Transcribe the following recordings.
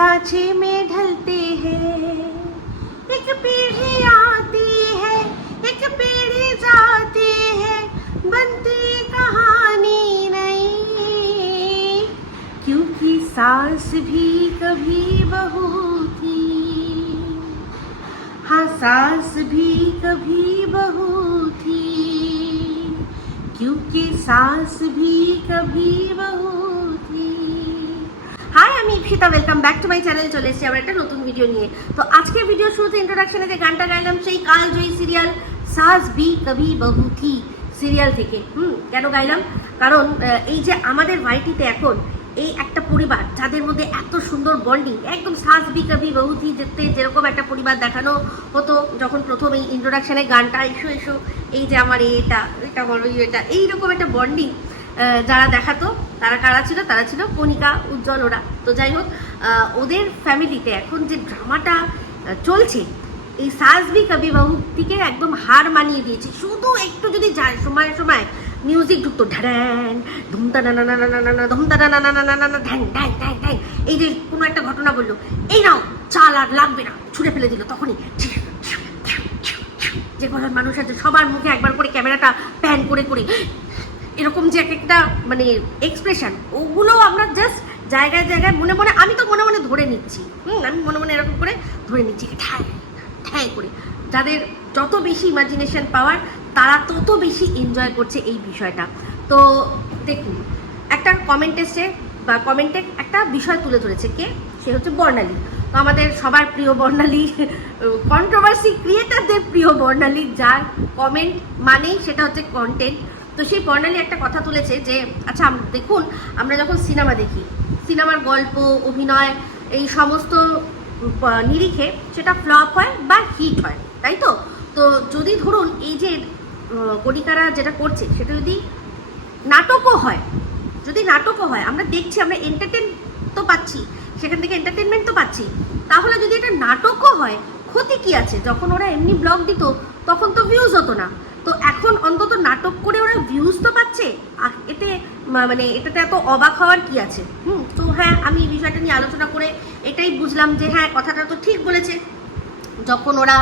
सांचे में ढलते हैं। एक पीढ़ी आती है, एक पीढ़ी जाती है। बनती कहानी नई। क्योंकि सास भी कभी बहू थी। हाँ सास भी कभी बहू थी। क्योंकि सास भी कभी আমি Ipsita welcome back to my channel চলে এসেছি আবার একটা নতুন ভিডিও নিয়ে। তো আজকের ভিডিও শুরুতে ইন্ট্রোডাকশনে যে গানটা গাইলাম, সেই কালজয়ী সিরিয়াল সাস বি কবি বহু থি সিরিয়াল থেকে। হুম, কেন গাইলাম? কারণ এই যে আমাদের বাড়িটিতে এখন এই একটা পরিবার, যাদের মধ্যে এত সুন্দর বন্ডিং একদম সাজ বি কবি বহু থি যেতে যেরকম একটা পরিবার দেখানো হতো যখন প্রথম এই ইন্ট্রোডাকশনে গানটা, এসো এসো, এই যে আমার এটা এটা বলো, এটা, এইরকম একটা বন্ডিং যারা দেখাতো, তারা কারা ছিল? তারা ছিল কণিকা, উজ্জ্বল ওরা। তো যাই হোক ওদের ফ্যামিলিতে এখন যে ড্রামাটা চলছে, এই সাজবি কবি বাহু থেকে একদম হার মানিয়ে দিয়েছে। শুধু একটু যদি যায়, সময় সময় মিউজিক ঢুকতো ঢ্যান ধুমতা না না না না না না ধুমতা না না না না না না ঢ্যাং ঢ্যাং ঢ্যাং ঢ্যাং, এই যে কোনো একটা ঘটনা বলল, এই নাও, চাল আর লাগবে না। ছুঁড়ে ফেলে দিল তখনই। যে কজন মানুষ আছে, সবার মুখে একবার করে ক্যামেরাটা প্যান করে করে এরকম যে এক একটা মানে এক্সপ্রেশন ওগুলো আমরা জাস্ট জায়গায় জায়গায় মনে মনে, আমি তো মনে মনে ধরে নিচ্ছি। হুম, আমি মনে মনে এরকম করে ধরে নিচ্ছি ঠ্যাঁ ঠ্যাঁ করে। যাদের যত বেশি ইমাজিনেশন পাওয়ার তারা তত বেশি এনজয় করছে এই বিষয়টা। তো দেখুন, একটা কমেন্ট এসছে, বা কমেন্টে একটা বিষয় তুলে ধরেছে কে? সে হচ্ছে বর্ণালী। তো আমাদের সবার প্রিয় বর্ণালী কন্ট্রোভার্সি ক্রিয়েটারদের প্রিয় বর্ণালী, যার কমেন্ট মানেই সেটা হচ্ছে কন্টেন্ট তো সেই বর্ণালী একটা কথা তুলেছে যে আচ্ছা দেখুন আমরা যখন সিনেমা দেখি সিনেমার গল্প অভিনয় এই সমস্ত নিরিখে সেটা ফ্লপ হয় বা হিট হয় তাই তো? তো যদি ধরুন এই যে আহ, কণিকারা যেটা করছে সেটা যদি নাটকও হয় যদি নাটকও হয় আমরা দেখছি আমরা এন্টারটেন তো পাচ্ছি সেখান থেকে এন্টারটেনমেন্ট তো পাচ্ছি তাহলে যদি এটা নাটকও হয় ক্ষতি কি আছে? যখন ওরা এমনি ব্লগ দিত তখন তো ভিউজ হতো না। তো এখন অন্তত নাটক করে ওরা ভিউজ তো পাচ্ছে। আর এতে মানে এটাতে এত অবাক হওয়ার কি আছে? হুম, তো হ্যাঁ আমি এই বিষয়টা নিয়ে আলোচনা করে এটাই বুঝলাম যে হ্যাঁ কথাটা তো ঠিক বলেছে। যখন ওরা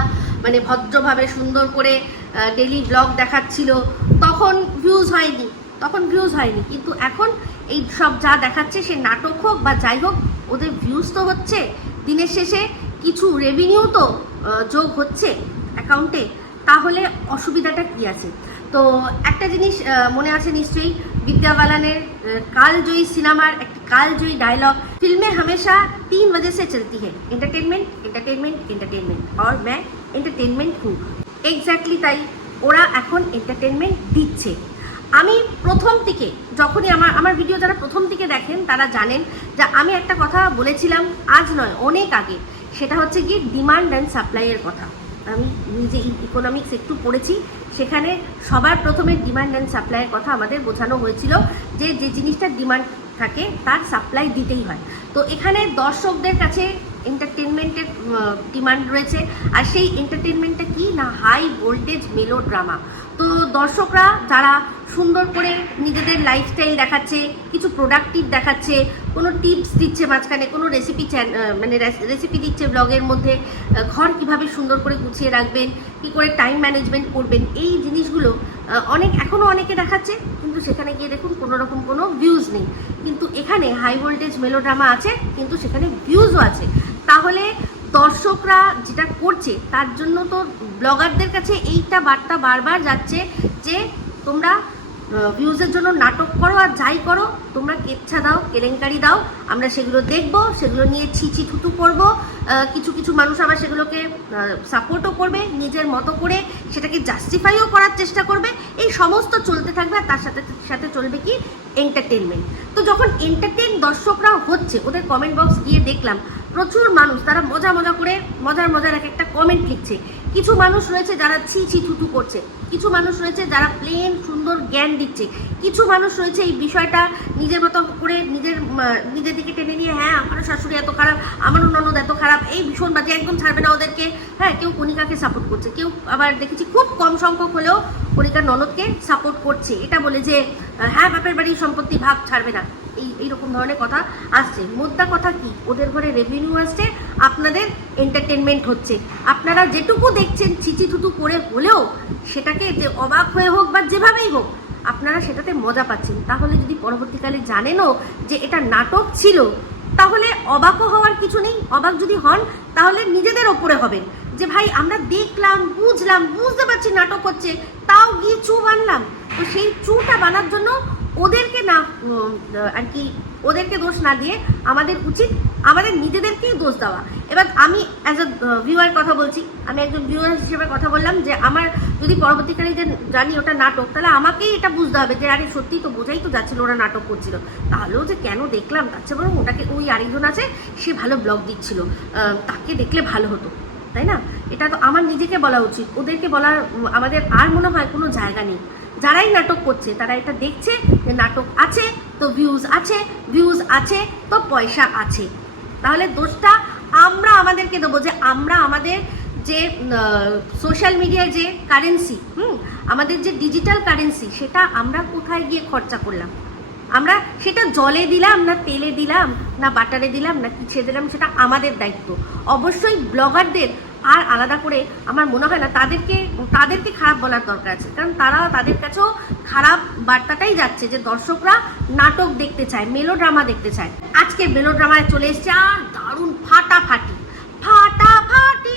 মানে ভদ্রভাবে সুন্দর করে ডেলি ব্লগ দেখাচ্ছিল, তখন ভিউজ হয়নি, তখন ভিউজ হয়নি। কিন্তু এখন এই সব যা দেখাচ্ছে, সে নাটক হোক বা যাই হোক, ওদের ভিউজ তো হচ্ছে। দিনের শেষে কিছু রেভিনিউ তো যোগ হচ্ছে অ্যাকাউন্টে তাহলে অসুবিধাটা কি আছে তো একটা জিনিস আহ, মনে আছে নিশ্চয়ই বিদ্যা বালানের আহ, কালজয়ী সিনেমার একটি কালজয়ী ডায়লগ फिल्में हमेशा तीन वजह से चलती है एंटरटेनमेंट एंटरटेनमेंट एंटरटेनमेंट और मैं एंटरटेनमेंट हूँ এক্স্যাক্টলি তাই ওরা এখন এন্টারটেনমেন্ট দিচ্ছে আমি প্রথম থেকে যখনই আমার আমার ভিডিও যারা প্রথম থেকে দেখেন তারা জানেন যে আমি একটা কথা বলেছিলাম আজ নয় অনেক আগে সেটা হচ্ছে কি ডিমান্ড অ্যান্ড সাপ্লাইয়ের কথা আমি নিজে ইকোনমিক্স একটু পড়েছি। সেখানে সবার প্রথমে ডিমান্ড অ্যান্ড সাপ্লাইয়ের কথা আমাদের বোঝানো হয়েছিল যে যে জিনিসটার ডিমান্ড থাকে, তার সাপ্লাই দিতেই হয়। তো এখানে দর্শকদের কাছে এন্টারটেনমেন্টের ডিমান্ড রয়েছে। আর সেই এন্টারটেনমেন্টটা কি? না হাই ভোল্টেজ মেলো ড্রামা তো দর্শকরা যারা সুন্দর করে নিজেদের লাইফস্টাইল দেখাচ্ছে, কিছু প্রোডাক্টিভ দেখাচ্ছে, কোনো টিপস দিচ্ছে মাঝখানে, কোনো রেসিপি মানে রেসিপি দিচ্ছে ব্লগের মধ্যে ঘর কীভাবে সুন্দর করে গুছিয়ে রাখবেন, কি করে টাইম ম্যানেজমেন্ট করবেন, এই জিনিসগুলো অনেক এখনও অনেকে দেখাচ্ছে, কিন্তু সেখানে গিয়ে দেখুন কোনো রকম কোনো ভিউজ নেই। কিন্তু এখানে হাই ভোল্টেজ মেলোড্রামা আছে, কিন্তু সেখানে ভিউজও আছে। তাহলে দর্শকরা যেটা করছে, তার জন্য তো ব্লগারদের কাছে এইটা বার্তা বারবার যাচ্ছে যে তোমরা ভিউজের জন্য নাটক করো আর যাই করো, তোমরা কেচ্ছা দাও, কেলেঙ্কারি দাও, আমরা সেগুলো দেখব, সেগুলো নিয়ে ছিছি থুতু করব কিছু কিছু মানুষ আবার সেগুলোকে সাপোর্টও করবে, নিজের মতো করে সেটাকে জাস্টিফাইও করার চেষ্টা করবে, এই সমস্ত চলতে থাকবে আর তার সাথে সাথে চলবে কি? এন্টারটেনমেন্ট তো যখন এন্টারটেন দর্শকরা হচ্ছে, ওদের কমেন্ট বক্স গিয়ে দেখলাম প্রচুর মানুষ, তারা মজা মজা করে, মজার মজার এক একটা কমেন্ট লিখছে। কিছু মানুষ রয়েছে যারা ছি ছি থুতু করছে। কিছু মানুষ রয়েছে যারা প্লেন সুন্দর জ্ঞান দিচ্ছে। কিছু মানুষ রয়েছে এই বিষয়টা নিজের মতো করে নিজের নিজের দিকে টেনে নিয়ে হ্যাঁ আমারও শাশুড়ি এত খারাপ, আমারও ননদ এত খারাপ। এই ভীষণ বাজে, একদম ছাড়বে না ওদেরকে। হ্যাঁ কেউ কণিকাকে সাপোর্ট করছে। কেউ আবার দেখেছি খুব কম সংখ্যক হলেও কণিকার ননদকে সাপোর্ট করছে। এটা বলে যে হ্যাঁ বাপের বাড়ির সম্পত্তি ভাগ ছাড়বে না। এই, এইরকম ধরনের কথা আসছে। মোদ্দা কথা কি? ওদের ঘরে রেভিনিউ আসছে, আপনাদের এন্টারটেনমেন্ট হচ্ছে। আপনারা যেটুকু দেখছেন চিচি থুতু করে হলেও সেটাকে যে অবাক হয়ে হোক বা যেভাবেই হোক, আপনারা সেটাতে মজা পাচ্ছেন। তাহলে যদি পরবর্তীকালে জানেনও যে এটা নাটক ছিল, তাহলে অবাকও হওয়ার কিছু নেই। অবাক যদি হন, তাহলে নিজেদের ওপরে হবেন। যে ভাই, আমরা দেখলাম, বুঝলাম, বুঝতে পারছি নাটক হচ্ছে, তাও গিয়ে চু বানলাম। তো সেই চুটা বানার জন্য ওদেরকে না আর কি, ওদেরকে দোষ না দিয়ে আমাদের উচিত, আমাদের নিজেদেরকেই দোষ দেওয়া। এবার আমি অ্যাজ আ ভিউয়ার কথা বলছি, আমি একজন ভিউয়ার হিসেবে কথা বললাম যে আমার যদি পরবর্তীকালে যে জানি ওটা নাটক, তাহলে আমাকেই এটা বুঝতে হবে যে আরে সত্যি তো বোঝাই তো যাচ্ছিল ওরা নাটক করছিল। তাহলেও যে কেন দেখলাম, তার চেয়ে বরং ওটাকে ওই আরেকজন আছে, সে ভালো ব্লগ দিচ্ছিল। তাকে দেখলে ভালো হতো, তাই না? এটা তো আমার নিজেকে বলা উচিত। ওদেরকে বলার, আমাদের আর মনে হয় কোনো জায়গা নেই। যারাই নাটক করছে, তারা এটা দেখছে যে নাটক আছে, তো ভিউজ আছে ভিউজ আছে, তো পয়সা আছে। তাহলে দোষটা আমরা আমাদেরকে দেবো যে আমরা আমাদের যে সোশ্যাল মিডিয়ার যে কারেন্সি হুম, আমাদের যে ডিজিটাল কারেন্সি সেটা আমরা কোথায় গিয়ে খরচা করলাম? আমরা সেটা জলে দিলাম না তেলে দিলাম না বাটারে দিলাম না কিছে দিলাম সেটা আমাদের দায়িত্ব। অবশ্যই ব্লগারদের আর আলাদা করে আমার মনে হয় না, তাদেরকে তাদেরকে খারাপ বলার দরকার আছে। কারণ তারা তাদের কাছেও খারাপ বার্তাটাই যাচ্ছে যে দর্শকরা নাটক দেখতে চায় মেলোড্রামা দেখতে চায়। আজকে মেলোড্রামায় চলে এসছে আর দারুণ ফাটাফাটি ফাটাফাটি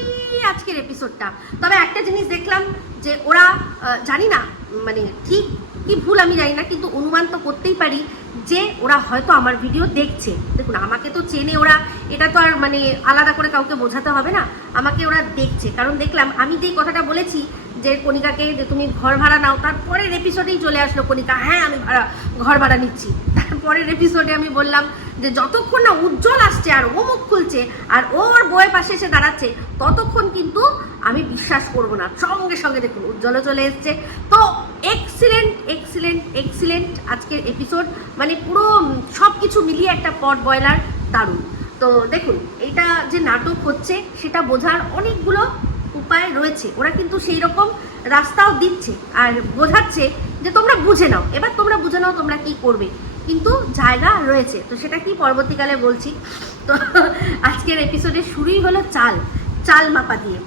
আজকের এপিসোডটা তবে একটা জিনিস দেখলাম যে ওরা জানি না মানে ঠিক কি ভুল আমি জানি না, কিন্তু অনুমান তো করতেই পারি যে ওরা হয়তো আমার ভিডিও দেখছে। দেখুন, আমাকে তো চেনে ওরা, এটা তো আর মানে আলাদা করে কাউকে বোঝাতে হবে না। আমাকে ওরা দেখছে। কারণ দেখলাম, আমি যেই কথাটা বলেছি যে কণিকাকে যে তুমি ঘর ভাড়া নাও, তারপরের এপিসোডেই চলে আসলো কণিকা হ্যাঁ আমি ভাড়া, ঘর ভাড়া নিচ্ছি। তারপরের এপিসোডে আমি বললাম যে যতক্ষণ না উজ্জ্বল আসছে আর ও মুখ খুলছে আর ওর বইয়ের পাশে এসে দাঁড়াচ্ছে, ততক্ষণ কিন্তু আমি বিশ্বাস করব না। সঙ্গে সঙ্গে দেখুন, উজ্জ্বলও চলে এসছে। তো এক্সিলেন্ট এক্সিলেন্ট এক্সিলেন্ট আজকের এপিসোড মানে পুরো সব কিছু মিলিয়ে একটা পট বয়লার দারুণ। তো দেখুন এটা যে নাটক হচ্ছে, সেটা বোঝার অনেকগুলো উপায় রয়েছে। ওরা কিন্তু সেই রকম রাস্তাও দিচ্ছে আর বোঝাচ্ছে যে তোমরা বুঝে নাও। এবার তোমরা বুঝে নাও তোমরা কি করবে। কিন্তু জায়গা রয়েছে। তো সেটা কি পরবর্তীকালে বলছি। তো আজকের এপিসোডে শুরুই হলো চাল চাল মাপা দিয়ে।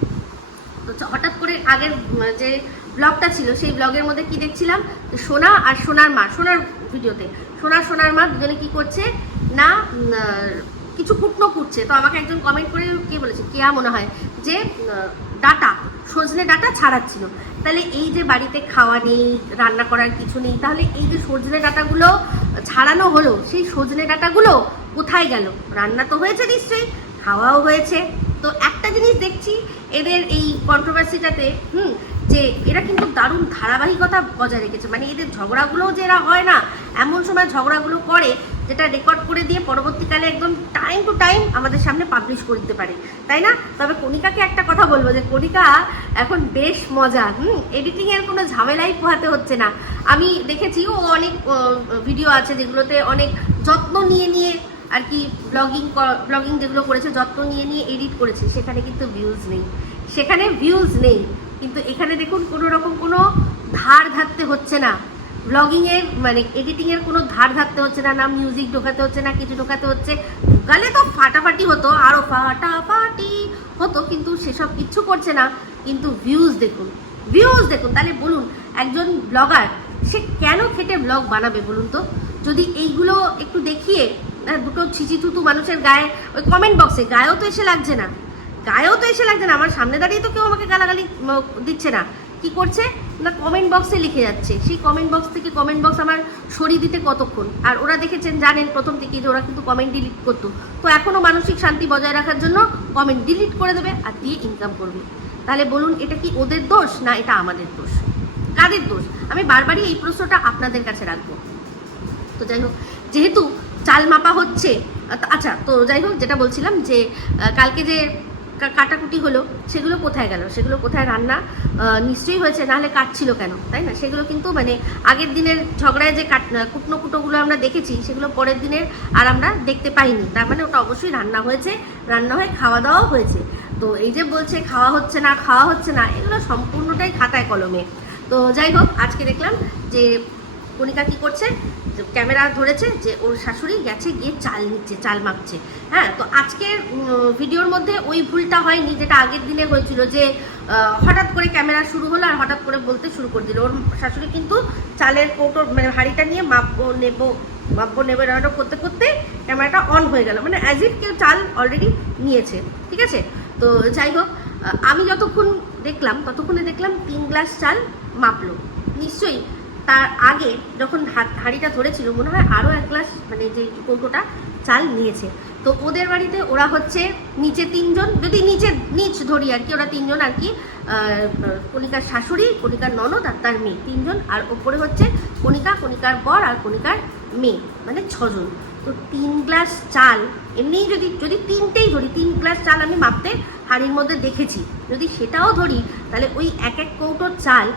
তো হঠাৎ করে আগের যে ব্লগটা ছিল, সেই ব্লগের মধ্যে কি দেখছিলাম? সোনা আর সোনার মা, সোনার ভিডিওতে। সোনা, সোনার মা দুজনে কি করছে? না কিছু কুটনো কুটছে। তো আমাকে একজন কমেন্ট করে কে বলেছে? কেয়া মনে হয়। যে ডাটা, সজনে ডাটা ছাড়াচ্ছিল। তাহলে এই যে বাড়িতে খাওয়া নেই, রান্না করার কিছু নেই, তাহলে এই যে সজনে ডাটাগুলো ছাড়ানো হলো, সেই সজনে ডাটাগুলো কোথায় গেল? রান্না তো হয়েছে নিশ্চয়ই, খাওয়াও হয়েছে। তো একটা জিনিস দেখছি, এদের এই কন্ট্রোভার্সিটাতে হুম, যে এরা কিন্তু দারুণ ধারাবাহিকতা বজায় রেখেছে। মানে এদের ঝগড়াগুলোও যে এরা হয় না, এমন সময় ঝগড়াগুলো করে যেটা রেকর্ড করে দিয়ে পরবর্তীকালে একদম টাইম টু টাইম আমাদের সামনে পাবলিশ করে দিতে পারে। তাই না? তবে কণিকাকে একটা কথা বলব যে কণিকা এখন বেশ মজা, হুম? এডিটিং এর কোনো ঝামেলাই পোহাতে হচ্ছে না। আমি দেখেছি ও অনেক ভিডিও আছে যেগুলোতে অনেক যত্ন নিয়ে নিয়ে আর কি ব্লগিং ব্লগিং যেগুলো করেছে, যত্ন নিয়ে নিয়ে এডিট করেছে। সেখানে কিন্তু ভিউজ নেই। সেখানে ভিউজ নেই। কিন্তু এখানে দেখুন কোনো রকম কোনো ধার ধারতে হচ্ছে না। ব্লগিংয়ের মানে এডিটিংয়ের কোনো ধার থাকতে হচ্ছে না না মিউজিক ঢোকাতে হচ্ছে, না কিছু ঢোকাতে হচ্ছে। ঢোকালে তো ফাটাফাটি হতো আরও ফাটাফাটি হতো, কিন্তু সেসব কিচ্ছু করছে না। কিন্তু ভিউজ দেখুন ভিউজ দেখুন। তাহলে বলুন, একজন ব্লগার সে কেন খেটে ব্লগ বানাবে বলুন তো? যদি এইগুলো একটু দেখিয়ে দুটো ছিচি থুতু মানুষের গায়ে, ওই কমেন্ট বক্সে গায়েও তো এসে লাগছে না। গায়েও তো এসে লাগছে না, আমার সামনে দাঁড়িয়ে তো কেউ আমাকে গালাগালি দিচ্ছে না। কি করছে? না কমেন্ট বক্সে লিখে যাচ্ছে। সেই কমেন্ট বক্স থেকে কমেন্ট বক্স আমার সরিয়ে দিতে কতক্ষণ? আর ওরা দেখেছেন, জানেন প্রথম থেকে যে ওরা কিন্তু কমেন্ট ডিলিট করতো। তো এখনও মানসিক শান্তি বজায় রাখার জন্য কমেন্ট ডিলিট করে দেবে আর দিয়ে ইনকাম করবে। তাহলে বলুন, এটা কি ওদের দোষ না এটা আমাদের দোষ? কাদের দোষ? আমি বারবারই এই প্রশ্নটা আপনাদের কাছে রাখব। তো যাই হোক, যেহেতু চাল মাপা হচ্ছে আচ্ছা তো যাই হোক, যেটা বলছিলাম যে কালকে যে কাটাকুটি হলো, সেগুলো কোথায় গেল? সেগুলো কোথায় রান্না নিশ্চয়ই হয়েছে নাহলে কাটছিল কেন? তাই না? সেগুলো কিন্তু মানে আগের দিনের ঝগড়ায় যে কাট কুটনো কুটোগুলো আমরা দেখেছি, সেগুলো পরের দিনের আর আমরা দেখতে পাইনি। তার মানে ওটা অবশ্যই রান্না হয়েছে, রান্না হয়ে খাওয়া দাওয়াও হয়েছে। তো এই যে বলছে, খাওয়া হচ্ছে না, খাওয়া হচ্ছে না, এগুলো সম্পূর্ণটাই খাতায় কলমে। তো যাই হোক, আজকে দেখলাম যে কণিকা কি করছে? ক্যামেরা ধরেছে যে ওর শাশুড়ি গেছে গিয়ে চাল নিচ্ছে, চাল মাপছে হ্যাঁ তো আজকের ভিডিওর মধ্যে ওই ভুলটা হয়নি যেটা আগের দিনে হয়েছিল যে হঠাৎ করে ক্যামেরা শুরু হলো আর হঠাৎ করে বলতে শুরু করে দিল। ওর শাশুড়ি কিন্তু চালের কৌটো মানে হাঁড়িটা নিয়ে মাপবো, নেব মাপবো, নেব, এরকম করতে করতে ক্যামেরাটা অন হয়ে গেল। মানে অ্যাজ ইফ কেউ চাল অলরেডি নিয়েছে, ঠিক আছে? তো যাই হোক আমি যতক্ষণ দেখলাম, ততক্ষণে দেখলাম তিন গ্লাস চাল মাপলো। নিশ্চয়ই তার আগে যখন হাঁড়িটা ধরেছিল, মনে হয় আরও এক গ্লাস মানে যে কৌটোটা চাল নিয়েছে। তো ওদের বাড়িতে ওরা হচ্ছে নিচে তিনজন, যদি নিচে নিচ ধরি আর কি, ওরা তিনজন আর কি কণিকার শাশুড়ি, কণিকার ননদ আর তার মেয়ে তিনজন, আর ওপরে হচ্ছে কণিকা, কণিকার বর আর কণিকার মেয়ে মানে ছজন। তো তিন গ্লাস চাল এমনিই যদি যদি তিনটেই ধরি, তিন গ্লাস চাল আমি মাপতে হাঁড়ির মধ্যে দেখেছি। যদি সেটাও ধরি, তাহলে ওই এক এক কৌটোর চাল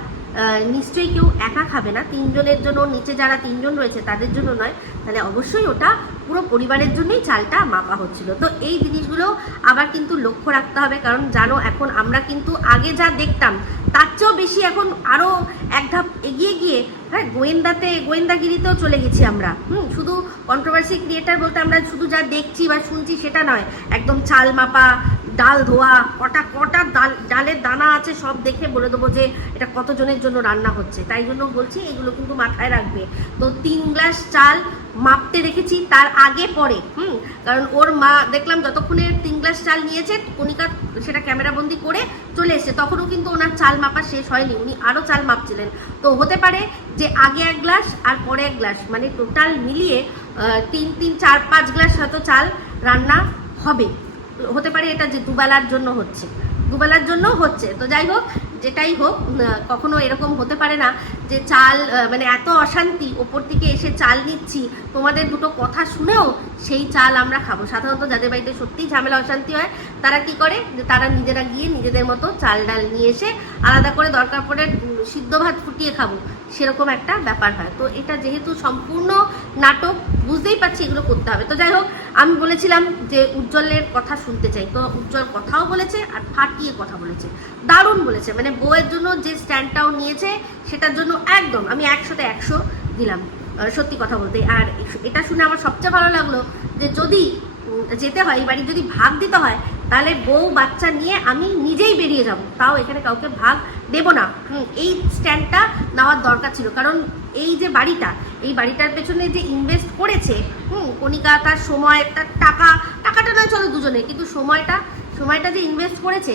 নিশ্চয়ই কেউ একা খাবে না। তিনজনের জন্য, নিচে যারা তিনজন রয়েছে, তাদের জন্য নয়। তাহলে অবশ্যই ওটা পুরো পরিবারের জন্যই চালটা মাপা হচ্ছিল। তো এই জিনিসগুলো আবার কিন্তু লক্ষ্য রাখতে হবে, কারণ জানো, এখন আমরা কিন্তু আগে যা দেখতাম, তার চেয়েও বেশি এখন আরও এক ধাপ এগিয়ে গিয়ে হ্যাঁ গোয়েন্দাতে, গোয়েন্দাগিরিতেও চলে গেছি আমরা। হুম, শুধু কন্ট্রোভার্সি ক্রিয়েটার বলতে আমরা শুধু যা দেখছি বা শুনছি সেটা নয়। একদম চাল মাপা ডাল ধোয়া, কটা কটা ডাল, ডালের দানা আছে সব দেখে বলে দেবো যে এটা কতজনের জন্য রান্না হচ্ছে। তাই জন্য বলছি এগুলো কিন্তু মাথায় রাখবে। তো তিন গ্লাস চাল মাপতে রেখেছি তার আগে পরে, হুম? কারণ ওর মা দেখলাম যতক্ষণে তিন গ্লাস চাল নিয়েছে, কণিকা সেটা ক্যামেরাবন্দি করে চলে এসেছে। তখনও কিন্তু ওনার চাল মাপা শেষ হয়নি, উনি আরও চাল মাপছিলেন। তো হতে পারে যে আগে এক গ্লাস আর পরে এক গ্লাস মানে টোটাল মিলিয়ে তিন তিন, চার, পাঁচ গ্লাস হয়তো চাল রান্না হবে। হতে পারে এটা যে দুবেলার জন্য হচ্ছে। দুবেলার জন্য হচ্ছে। তো যাই হোক, যেটাই হোক কখনো এরকম হতে পারে না। যে চাল মানে এত অশান্তি, ওপর থেকে এসে চাল নিচ্ছি, তোমাদের দুটো কথা শুনেও সেই চাল আমরা খাব। সাধারণত যাদের বাড়িতে সত্যিই ঝামেলা, অশান্তি হয়, তারা কি করে? যে তারা নিজেরা গিয়ে নিজেদের মতো চাল ডাল নিয়ে এসে আলাদা করে দরকার পড়ে সিদ্ধ ভাত ফুটিয়ে খাব। সেরকম একটা ব্যাপার হয়। তো এটা যেহেতু সম্পূর্ণ নাটক, বুঝতেই পারছি এগুলো করতে হবে। তো যাই হোক, আমি বলেছিলাম যে উজ্জ্বলের কথা শুনতে চাই। তো উজ্জ্বল কথাও বলেছে আর ফাটিয়ে কথা বলেছে। দারুণ বলেছে। মানে বউয়ের জন্য যে স্ট্যান্ডটাও নিয়েছে, সেটার জন্য একদম, আমি একশোতে একশো দিলাম সত্যি কথা বলতে। আর এটা শুনে আমার সবচেয়ে ভালো লাগল যে যদি যেতে হয়, এই বাড়ি যদি ভাগ দিতে হয়, তাহলে বউ বাচ্চা নিয়ে আমি নিজেই বেরিয়ে যাব। তাও এখানে কাউকে ভাগ দেব না। এই স্ট্যান্ডটা নেওয়ার দরকার ছিল। কারণ এই যে বাড়িটা, এই বাড়িটার পেছনে যে ইনভেস্ট করেছে, হুম, কণিকা তার সময়, তার টাকা, টাকাটা নয়, চলো দুজনে, কিন্তু সময়টা সময়টা যে ইনভেস্ট করেছে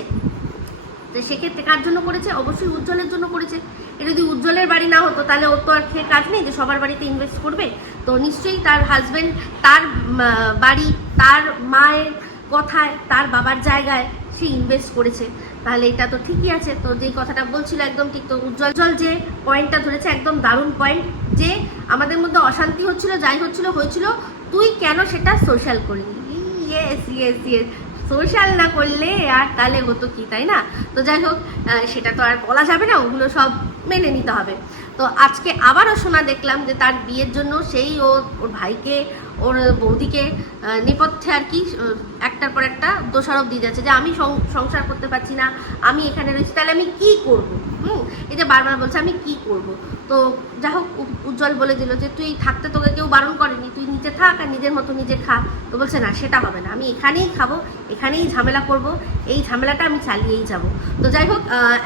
সেক্ষেত্রে কার জন্য করেছে? অবশ্যই উজ্জ্বলের জন্য করেছে। যদি উজ্জ্বলের বাড়ি না হতো, তাহলে ওর তো আর খেয়ে কাজ নেই যে সবার বাড়িতে ইনভেস্ট করবে। তো নিশ্চয়ই তার হাজব্যান্ড তার বাড়ি, তার মায়ের কথায়, তার বাবার জায়গায় সে ইনভেস্ট করেছে। তাহলে এটা তো ঠিকই আছে। তো যেই কথাটা বলছিল একদম ঠিক, তো উজ্জ্বল উজ্জ্বল যে পয়েন্টটা ধরেছে, একদম দারুণ পয়েন্ট যে আমাদের মধ্যে অশান্তি হচ্ছিল, যাই হচ্ছিল, হয়েছিল, তুই কেন সেটা সোশ্যাল করলি ইয়েস ইয়েস ইয়েস সোশ্যাল না করলে আর তাহলে হতো কি, তাই না? তো যাই হোক সেটা তো আর বলা যাবে না, ওগুলো সব মেনে নিতে হবে। তো আজকে আবারও শোনা দেখলাম যে তার বিয়ের জন্য সেই ও ওর ভাইকে ওর বৌদিকে নেপথ্যে আর কি একটার পর একটা দোষারোপ দিয়ে যাচ্ছে যে আমি সংসার করতে পারছি না, আমি এখানে রয়েছি, তাহলে আমি কি করব? হুম? এই যে বারবার বলছে, আমি কি করব? তো যা হোক উজ্জ্বল বলে দিল যে, তুই থাকতে তোকে কেউ বারণ করেনি, তুই নিজে থাক আর নিজের মতো নিজে খা। তো বলছে, না, সেটা হবে না, আমি এখানেই খাব, এখানেই ঝামেলা করব, এই ঝামেলাটা আমি চালিয়েই যাব। তো যাই হোক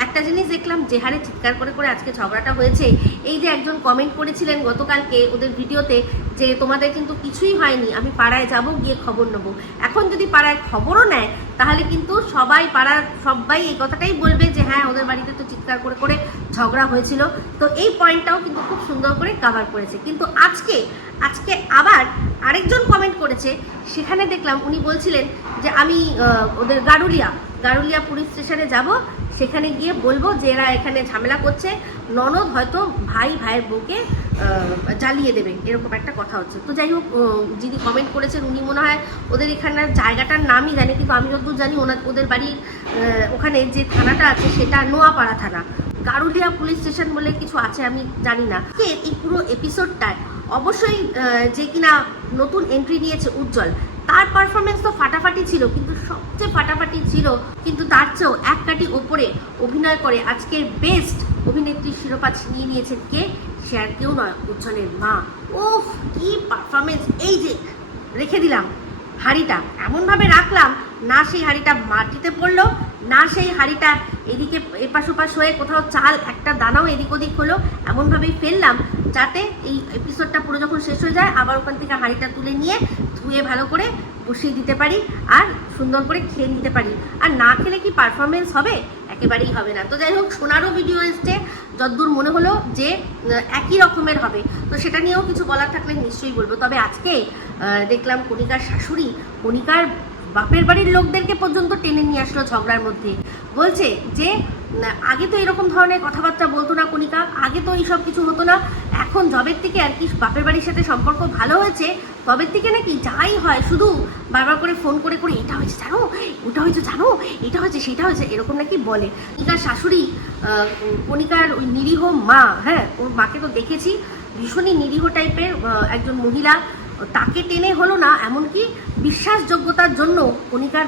একটা জিনিস দেখলাম, যে হারে চিৎকার করে করে আজকে ঝগড়াটা হয়েছে। এই যে একজন কমেন্ট করেছিলেন গতকালকে ওদের ভিডিওতে যে তোমাদের কিন্তু কিছুই হয়নি, আমি পাড়ায় যাব, গিয়ে খবর নেব। এখন যদি পাড়ায় খবরও নেয়, তাহলে কিন্তু সবাই পাড়ার সবাই এই কথাটাই বলবে যে হ্যাঁ ওদের বাড়িতে তো চিৎকার করে করে ঝগড়া হয়েছিল। তো এই পয়েন্টটাও কিন্তু খুব সুন্দর করে কাভার করেছে। কিন্তু আজকে আজকে আবার আরেকজন কমেন্ট করেছে। সেখানে দেখলাম উনি বলছিলেন যে, আমি ওদের গারুলিয়া গারুলিয়া পুলিশ স্টেশনে যাব। সেখানে গিয়ে বলব যে, এরা এখানে ঝামেলা করছে। ননদ হয়তো ভাই, ভাইয়ের বউকে জ্বালিয়ে দেবে, এরকম একটা কথা হচ্ছে। তো যাই হোক যিনি কমেন্ট করেছেন, উনি মনে হয় ওদের এখানকার জায়গাটার নামই জানি, কিন্তু আমি যতদূর জানি ওনার ওদের বাড়ির ওখানে যে থানাটা আছে, সেটা নোয়াপাড়া থানা। গারুলিয়া পুলিশ স্টেশন বলে কিছু আছে, আমি জানি না। এই পুরো এপিসোডটায় অবশ্যই যে কিনা নতুন এন্ট্রি নিয়েছে উজ্জ্বল, তার পারফরমেন্স তো ফাটাফাটি ছিল, কিন্তু সবচেয়ে ফাটাফাটি ছিল, কিন্তু তার চেয়েও এক কাটি ওপরে অভিনয় করে আজকের বেস্ট অভিনেত্রীর শিরোপা ছিনিয়ে নিয়েছেন কে? সে আর কেউ নয়, উচ্ছনের মা। ওফ কি পারফরমেন্স এই যে, রেখে দিলাম হাঁড়িটা। এমনভাবে রাখলাম, না সেই হাঁড়িটা মাটিতে পড়ল, না সেই হাঁড়িটা এদিকে এপাশ ওপাশ হয়ে কোথাও চাল, একটা দানাও এদিক ওদিক হলো, এমনভাবেই ফেললাম যাতে এই এপিসোডটা পুরো যখন শেষ হয়ে যায়, আবার ওখান থেকে হাঁড়িটা তুলে নিয়ে ধুয়ে ভালো করে বসিয়ে দিতে পারি আর সুন্দর করে খেয়ে নিতে পারি। আর না খেলে কি পারফরমেন্স হবে? একেবারেই হবে না। তো যাই হোক, সোনারও ভিডিও এসছে, যদ্দূর মনে হলো যে একই রকমের হবে। তো সেটা নিয়েও কিছু বলার থাকলে নিশ্চয়ই বলব। তবে আজকে দেখলাম কণিকার শাশুড়ি কণিকার বাপের বাড়ির লোকদেরকে পর্যন্ত টেনে নিয়ে আসলো ঝগড়ার মধ্যে। বলছে যে আগে তো এরকম ধরনের কথাবার্তা বলতো না কণিকা, আগে তো এইসব কিছু হতো না। এখন জবের থেকে আর কি বাপের বাড়ির সাথে সম্পর্ক ভালো হয়েছে তবের থেকে নাকি যাই হয়, শুধু বারবার করে ফোন করে করে, এটা হয়েছে, জানো? ওটা হয়েছে, জানো? এটা হয়েছে, সেটা হয়েছে, এরকম নাকি বলে। কণিকার শাশুড়ি কণিকার ওই নিরীহ মা হ্যাঁ ওর মাকে তো দেখেছি, ভীষণই নিরীহ টাইপের একজন মহিলা। তাকে টেনে হলো না, এমনকি বিশ্বাসযোগ্যতার জন্য কণিকার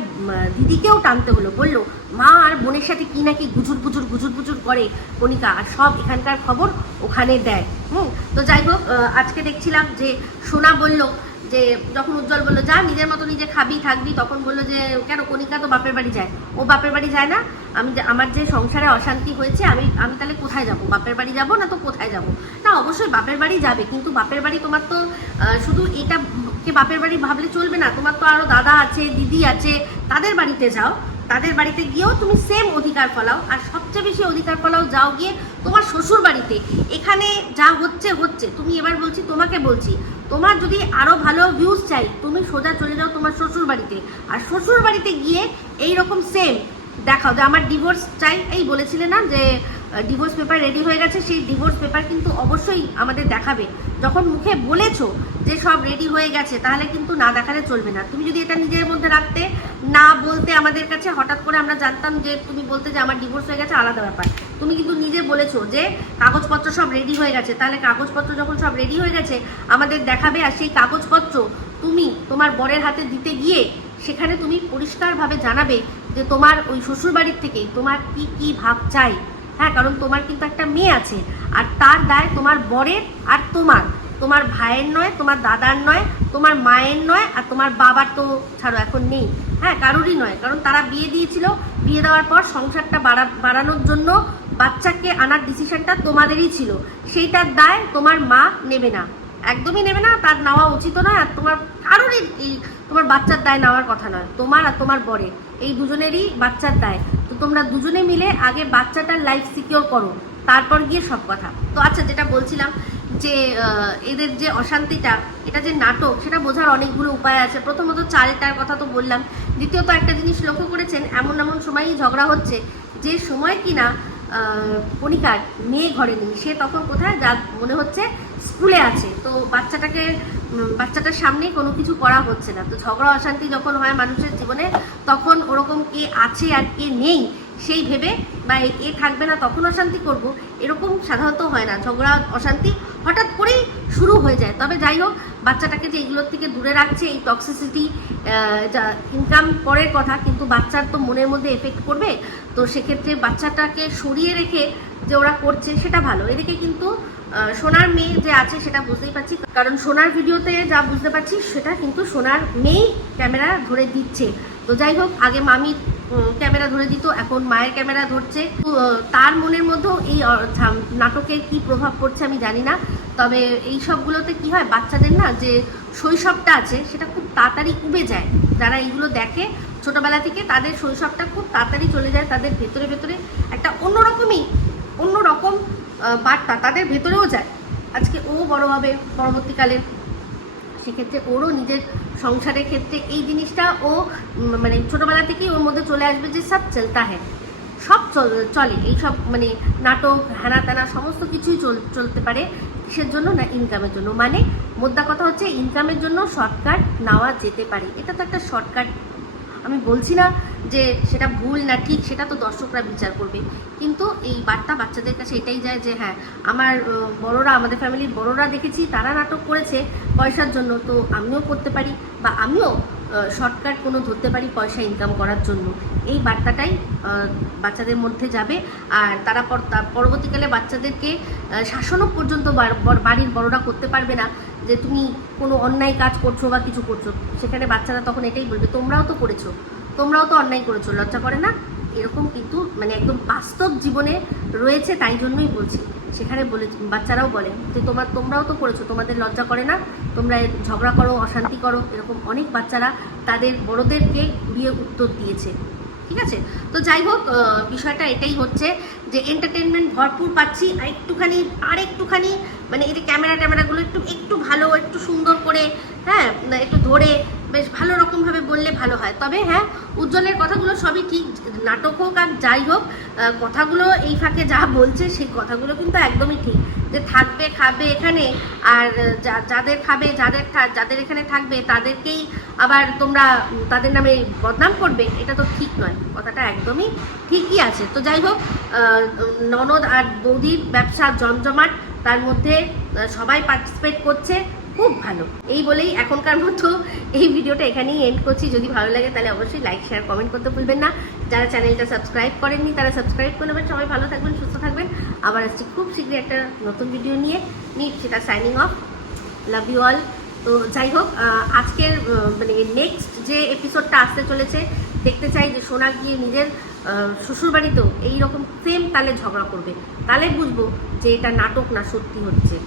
দিদিকেও টানতে হলো, বলল, মা আর বোনের সাথে কী নাকি গুজুর গুজুর গুজুর গুজুর করে কণিকা, আর সব এখানকার খবর ওখানে দেয়। হুম, তো যাই হোক আজকে দেখছিলাম যে সোনা বলল যে যখন উজ্জ্বল বলল, যা নিজের মতো নিজে খাবি, থাকবি, তখন বলল যে, কেন কণিকা তো বাপের বাড়ি যায়? ও বাপের বাড়ি যায় না। আমি আমার যে সংসারে অশান্তি হয়েছে, আমি আমি তাহলে কোথায় যাব? বাপের বাড়ি যাব না তো কোথায় যাব? না, অবশ্যই বাপের বাড়ি যাবে, কিন্তু বাপের বাড়ি তোমার তো শুধু এটা কে বাপের বাড়ি ভাবলে চলবে না। তোমার তো আরও দাদা আছে, দিদি আছে, তাদের বাড়িতে যাও। তাদের বাড়িতে গিয়েও তুমি সেম অধিকার ফলাও আর সবচেয়ে বেশি অধিকার ফলাও যাও গিয়ে তোমার শ্বশুর বাড়িতে এখানে যা হচ্ছে হচ্ছে। তুমি এবার বলছি, তোমাকে বলছি তোমার যদি আরও ভালো ভিউজ চাই, তুমি সোজা চলে যাও তোমার শ্বশুর বাড়িতে আর শ্বশুর বাড়িতে গিয়ে এই রকম সেম দেখাও যে আমার ডিভোর্স চাই। এই বলেছিলে না যে ডিভোর্স পেপার রেডি হয়ে গেছে, সেই ডিভোর্স পেপার কিন্তু অবশ্যই আমাদের দেখাবে। যখন মুখে বলেছ যে সব রেডি হয়ে গেছে, তাহলে কিন্তু না দেখালে চলবে না। তুমি যদি এটা নিজের মধ্যে রাখতে, না বলতে আমাদের কাছে, হঠাৎ করে আমরা জানতাম যে তুমি বলতে যে আমার ডিভোর্স হয়ে গেছে, আলাদা ব্যাপার। তুমি কিন্তু নিজে বলেছ যে কাগজপত্র সব রেডি হয়ে গেছে। তাহলে কাগজপত্র যখন সব রেডি হয়ে গেছে, আমাদের দেখাবে আর সেই কাগজপত্র তুমি তোমার বরের হাতে দিতে গিয়ে সেখানে তুমি পরিষ্কারভাবে জানাবে যে তোমার ওই শ্বশুরবাড়ির থেকে তোমার কি কি ভাব চাই। হ্যাঁ কারণ তোমার কিন্তু একটা মেয়ে আছে আর তার দায় তোমার বরের আর তোমার। তোমার ভাইয়ের নয়, তোমার দাদার নয়, তোমার মায়ের নয় আর তোমার বাবার তো ছাড়ো এখন নেই। হ্যাঁ কারোরই নয়। কারণ তারা বিয়ে দিয়েছিল, বিয়ে দেওয়ার পর সংসারটা বাড়া, বাড়ানোর জন্য বাচ্চাকে আনার ডিসিশনটা তোমাদেরই ছিল। সেইটার দায় তোমার মা নেবে না। একদমই নেবে না, তার নেওয়া উচিত নয় আর তোমার, কারোরই এই তোমার বাচ্চার দায় নেওয়ার কথা নয়, তোমার আর তোমার বরে। এই দুজনেরই বাচ্চার দায়। তো তোমরা দুজনে মিলে আগে বাচ্চাটার লাইফ সিকিওর করো, তারপর গিয়ে সব কথা। তো আচ্ছা যেটা বলছিলাম যে এদের যে অশান্তিটা, এটা যে নাটক, সেটা বোঝার অনেকগুলো উপায় আছে। প্রথমত চালটার কথা তো বললাম। দ্বিতীয়ত একটা জিনিস লক্ষ্য করেছেন, এমন এমন সময়ই ঝগড়া হচ্ছে, যে সময় কিনা কণিকার মেয়ে ঘরে নেই। সে তখন কোথায়? যা মনে হচ্ছে স্কুলে আছে। তো বাচ্চাটাকে বাচ্চাটার সামনে কোনো কিছু করা হচ্ছে না। তো ঝগড়া অশান্তি যখন হয় মানুষের জীবনে, তখন ওরকম কে আছে আর কে নেই সেই ভেবে বা এ- থাকবে না, তখন অশান্তি করব, এরকম সাধারণত হয় না। ঝগড়া, অশান্তি হঠাৎ করেই শুরু হয়ে যায়। তবে যাই হোক, বাচ্চাটাকে যে এগুলোর থেকে দূরে রাখছে, এই টক্সিসিটি যা ইনকাম পরের কথা, কিন্তু বাচ্চার তো মনের মধ্যে এফেক্ট করবে। তো সেক্ষেত্রে বাচ্চাটাকে সরিয়ে রেখে যে ওরা করছে, সেটা ভালো। এদিকে কিন্তু সোনার মেয়ে যে আছে, সেটা বুঝতেই পারছি। কারণ সোনার ভিডিওতে যা বুঝতে পারছি, সেটা কিন্তু সোনার মেয়েই ক্যামেরা ধরে দিচ্ছে। তো যাই হোক, আগে মামি ক্যামেরা ধরে দিত, এখন মায়ের ক্যামেরা ধরছে। তার মনের মধ্যেও এই নাটকের কি প্রভাব পড়ছে আমি জানি না। তবে এই সবগুলোতে কি হয়, বাচ্চাদের না যে শৈশবটা আছে, সেটা খুব তাড়াতাড়ি উবে যায়। যারা এইগুলো দেখে, ছোটবেলা থেকে তাদের শৈশবটা খুব তাড়াতাড়ি চলে যায়, তাদের ভেতরে ভেতরে একটা অন্যরকমই, অন্যরকম বার্তা তাদের ভেতরেও যায়। আজকে ও বড় হবে পরবর্তীকালে সেক্ষেত্রে ওরও নিজের সংসারের ক্ষেত্রে এই জিনিসটা ও মানে ছোটবেলা থেকেই ওর মধ্যে চলে আসবে যে সব চলতা হ্যাঁ সব চল- এই সব মানে নাটক হ্যানা ত্যানা সমস্ত কিছুই চল, চলতে পারে কিসের জন্য না ইনকামের জন্য। মানে মোদ্দা কথা হচ্ছে ইনকামের জন্য শর্টকাট নেওয়া যেতে পারে। এটা তো একটা শর্টকাট আমি বলছি না যে সেটা ভুল না ঠিক, সেটা তো দর্শকরা বিচার করবে। কিন্তু এই বার্তা বাচ্চাদের কাছে এটাই যায় যে হ্যাঁ আমার বড়রা, আমাদের ফ্যামিলির বড়রা দেখেছি, তারা নাটক করেছে পয়সার জন্য, তো আমিও করতে পারি বা আমিও শর্টকাট কোনো ধরতে পারি পয়সা ইনকাম করার জন্য। এই বার্তাটাই বাচ্চাদের মধ্যে যাবে। আর তারা পর- তার পরবর্তীকালে বাচ্চাদেরকে শাসনও পর্যন্ত বাড়ির বড়রা করতে পারবে না। যে তুমি কোনো অন্যায় কাজ করছ বা কিছু করছ, সেখানে বাচ্চারা তখন এটাই বলবে, তোমরাও তো করেছ, তোমরাও তো অন্যায় করেছ, লজ্জা করে না? এরকম কিন্তু মানে একদম বাস্তব জীবনে রয়েছে তাই জন্যই বলছি। সেখানে বলে, বাচ্চারাও বলে যে, তোমার, তোমরাও তো করেছ, তোমাদের লজ্জা করে না, তোমরা ঝগড়া করো, অশান্তি করো, এরকম অনেক বাচ্চারা তাদের বড়দেরকে ঘুরিয়ে উত্তর দিয়েছে। ঠিক আছে? তো যাই হোক বিষয়টা এটাই হচ্ছে যে এন্টারটেনমেন্ট ভরপুর পাচ্ছি, আর একটুখানি আর একটুখানি মানে এই যে ক্যামেরা ট্যামেরাগুলো একটু একটু ভালো, একটু সুন্দর করে হ্যাঁ একটু ধরে বেশ ভালো রকমভাবে বললে ভালো হয়। তবে হ্যাঁ উজ্জ্বলের কথাগুলো সবই ঠিক। নাটক হোক আর যাই হোক কথাগুলো এই ফাঁকে যা বলছে, সেই কথাগুলো কিন্তু একদমই ঠিক। যে থাকবে, খাবে এখানে, আর যাদের খাবে, যাদের যাদের এখানে থাকবে, তাদেরকেই আবার তোমরা, তাদের নামে বদনাম করবে, এটা তো ঠিক নয়। কথাটা একদমই ঠিকই আছে। তো যাই হোক ননদ আর বৌদির ব্যবসা জমজমাট, তার মধ্যে সবাই পার্টিসিপেট করছে। খুব ভালো। এই বলেই এখনকার মতো এই ভিডিওটা এখানেই এন্ড করছি। যদি ভালো লাগে তাহলে অবশ্যই লাইক শেয়ার কমেন্ট করতে ভুলবেন না। যারা চ্যানেলটা সাবস্ক্রাইব করেননি, তারা সাবস্ক্রাইব করে নেবেন। সবাই ভালো থাকবেন, সুস্থ থাকবেন। আবার আসছি খুব শীঘ্রই একটা নতুন ভিডিও নিয়ে। নিট সেটা signing off love you all তো যাই হোক আজকের মানে নেক্সট যে এপিসোডটা আসতে চলেছে, দেখতে চাই যে সোনা গিয়ে নিজের শ্বশুরবাড়িতেও এইরকম সেম তালে ঝগড়া করবে। তাহলে বুঝব যে এটা নাটক না সত্যি হচ্ছে।